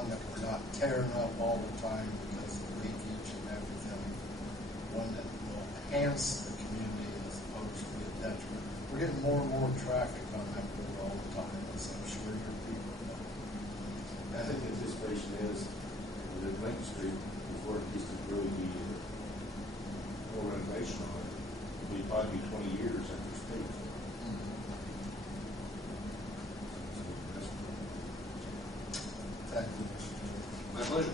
one that we're not tearing up all the time because of leakage and everything. One that will enhance the community as opposed to be a detriment. We're getting more and more traffic on that road all the time, as I'm sure your people know. I think the anticipation is that Lincoln Street, before it needs to really be more renovation on it, will be probably 20 years after it's paid for. Thank you, Mr. Chairman. My pleasure.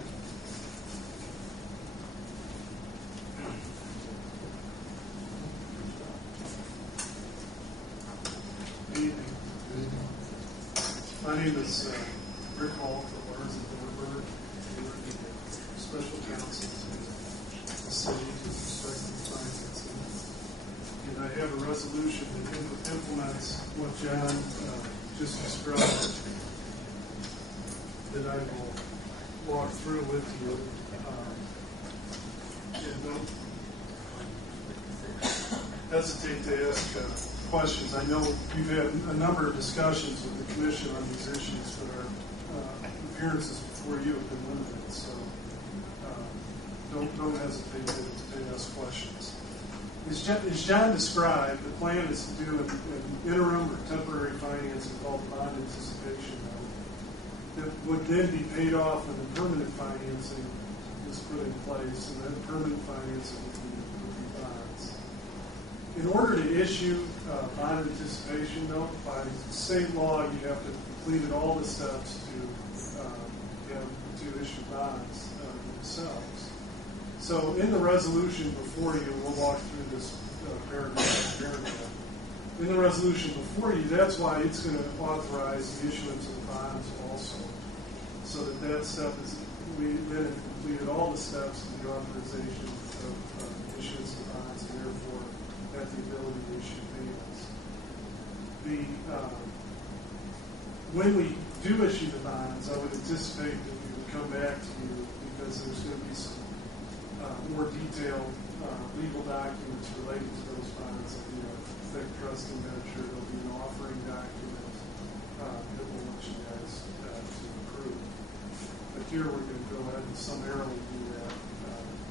Good evening. My name is Rick Hall from Lawrence and Thornburg. We're the special counsel to the city with respect to financing. And I have a resolution that implements what John just described that I will walk through with you. And don't hesitate to ask questions. I know you've had a number of discussions with the commission on these issues, but our appearances before you have been limited, so don't hesitate to ask questions. As John described, the plan is to do an interim or temporary financing called bond anticipation note that would then be paid off when the permanent financing is put in place, and then permanent financing would be bonds. In order to issue a bond anticipation note, by state law, you have to have completed all the steps to issue bonds themselves. So in the resolution before you, we'll walk through this paragraph. In the resolution before you, that's why it's going to authorize the issuance of the bonds also. So that step is, we then have completed all the steps of the authorization of issuance of bonds, and therefore have the ability to issue payments. When we do issue the bonds, I would anticipate that we would come back to you because there's going to be some more detailed legal documents related to those bonds. There'll be a thick trust indenture. There'll be an offering document that we'll want you guys to approve. But here we're going to go ahead and summarily do that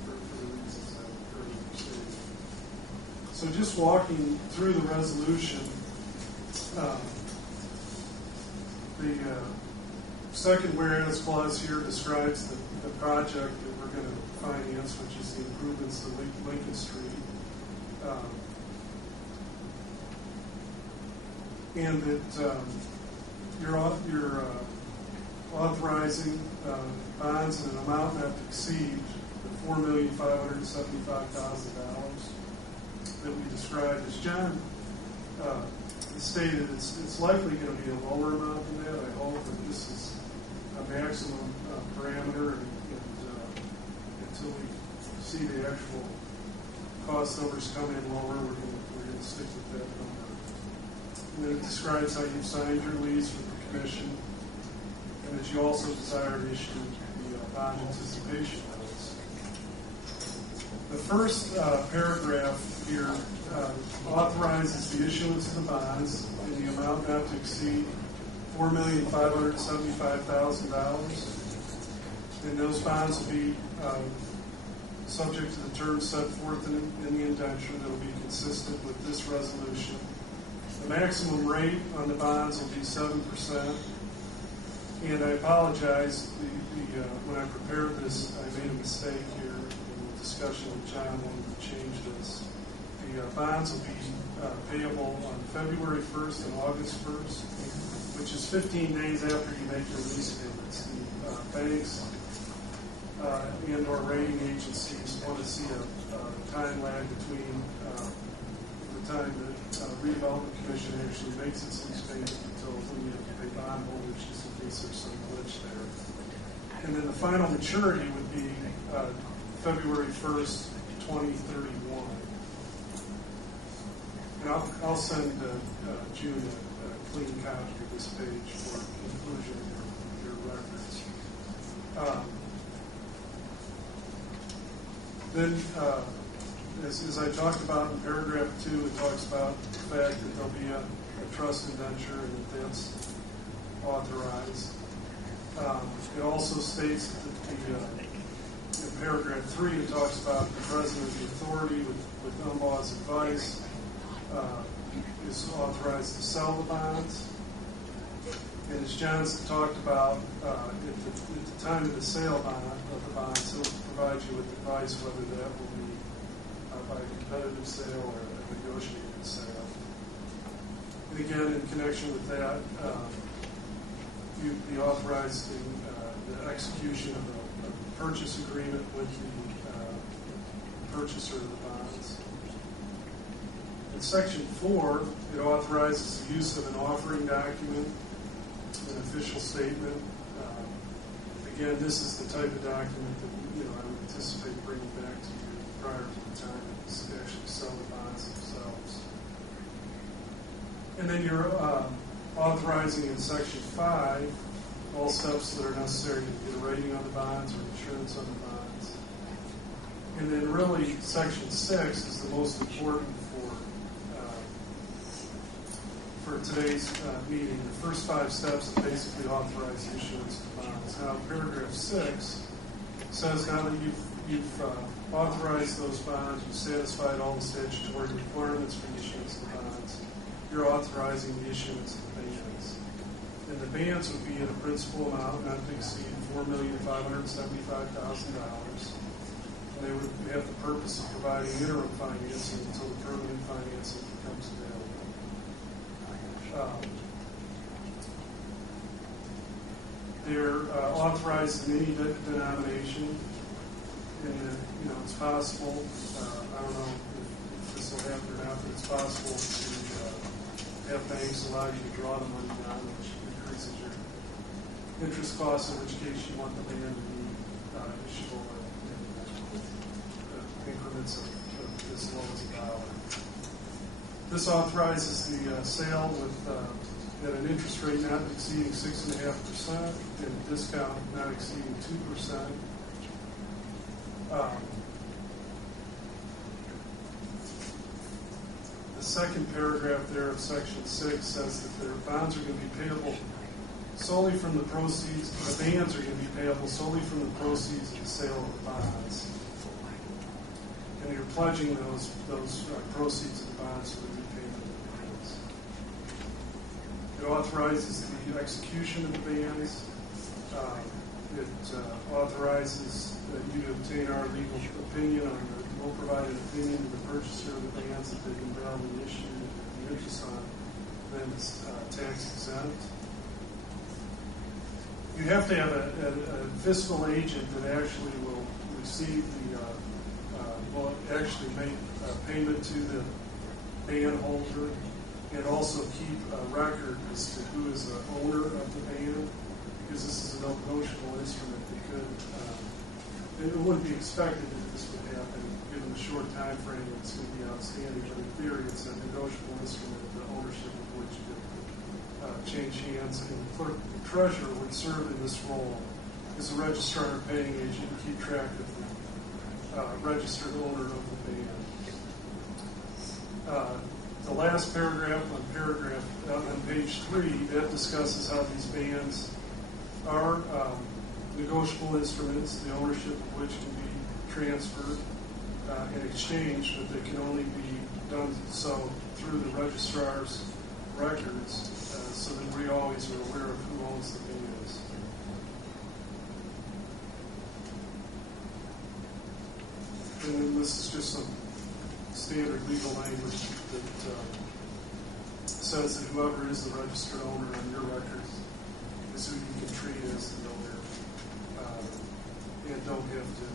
for the reasons that I've earlier stated. So just walking through the resolution, the second whereas clause here describes the project that we're going to finance, which is the improvements to Lincoln Street. And that you're authorizing bonds in an amount not to exceed the $4,575,000 that we described. As John stated, it's likely going to be a lower amount than that. I hope that this is a maximum parameter, and until we see the actual cost numbers come in lower, we're going to stick with that number. And then it describes how you've signed your lease with the commission, and that you also desire to issue the bond anticipation notes. The first paragraph here authorizes the issuance of the bonds in the amount not to exceed $4,575,000, and those bonds will be subject to the terms set forth in the indenture that will be consistent with this resolution. The maximum rate on the bonds will be 7%. And I apologize, when I prepared this, I made a mistake here in the discussion with John when we changed this. The bonds will be payable on February 1st and August 1st, which is 15 days after you make your lease payments. The banks and or rating agencies want to see a time lag between the time that redevelopment commission actually makes its lease payment until when you have to pay bond holders, just in case there's some glitch there. And then the final maturity would be February 1st, 2031. And I'll send June a clean copy of this page for inclusion in your records. Then, as I talked about in paragraph 2, it talks about the fact that there'll be a trust indenture and that that's authorized. It also states that in paragraph 3, it talks about the president of the authority with UMBA's advice is authorized to sell the bonds. And as John's talked about, at the time of the sale of the bonds, he'll provide you with advice whether that will be by a competitive sale or a negotiated sale. And again, in connection with that, you'd be authorized in the execution of a purchase agreement with the purchaser of the bonds. In Section 4, it authorizes the use of an offering document, an official statement. Again, this is the type of document that I would anticipate bringing back to you prior to the time to actually sell the bonds themselves. And then you're authorizing in Section 5 all steps that are necessary to get a rating on the bonds or insurance on the bonds. And then really Section 6 is the most important for today's meeting. The first 5 steps basically authorize the issuance of bonds. Now, paragraph 6 says now that you've authorized those bonds, you've satisfied all the statutory requirements for the issuance of the bonds, you're authorizing the issuance of the bands. And the bands would be at a principal amount not to exceed $4,575,000. And they would have the purpose of providing interim financing until the permanent financing becomes available. They're authorized in any denomination, and it's possible. I don't know if this will happen or not, but it's possible to have banks allow you to draw the money down, which increases your interest costs. In which case, you want the band to be issuable in increments of as low as $1. This authorizes the sale at an interest rate not exceeding 6.5% and a discount not exceeding 2%. The second paragraph there of Section 6 says that their bonds are going to be payable solely from the proceeds. The bands are going to be payable solely from the proceeds of the sale of the bonds. And you're pledging those proceeds of the bonds for the repayment of the bands. It authorizes the execution of the bands. It authorizes you to obtain our legal opinion we'll provide an opinion to the purchaser of the bands that they've been validly issued, and the interest on them is tax exempt. You have to have a fiscal agent that actually will receive will actually make a payment to the band holder and also keep a record as to who is the owner of the band, because this is a negotiable instrument. It wouldn't be expected that this would happen given the short time frame it's going to be outstanding, but in theory it's a negotiable instrument, the ownership of which could change hands, and the treasurer would serve in this role as a registrar and paying agent to keep track of the registered owner of the band. The last paragraph on page 3, that discusses how these bands are negotiable instruments, the ownership of which can be transferred and exchanged, but they can only be done so through the registrar's records, so that we always are aware of who owns the bands. And then this is just some standard legal language that says that whoever is the registered owner on your records is who you can treat as the owner, and don't have to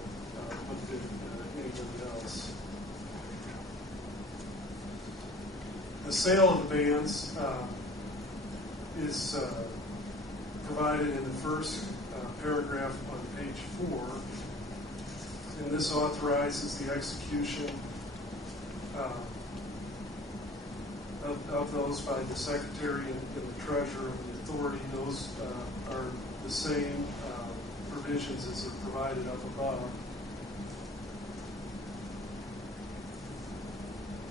look at anybody else. The sale of the bands is provided in the first paragraph on page 4, and this authorizes the execution of those by the secretary and the treasurer of the authority. Those are the same provisions as are provided up above.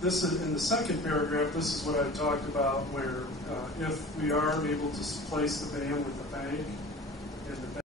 This is in the second paragraph. This is what I talked about, where if we are able to place the band with the bank,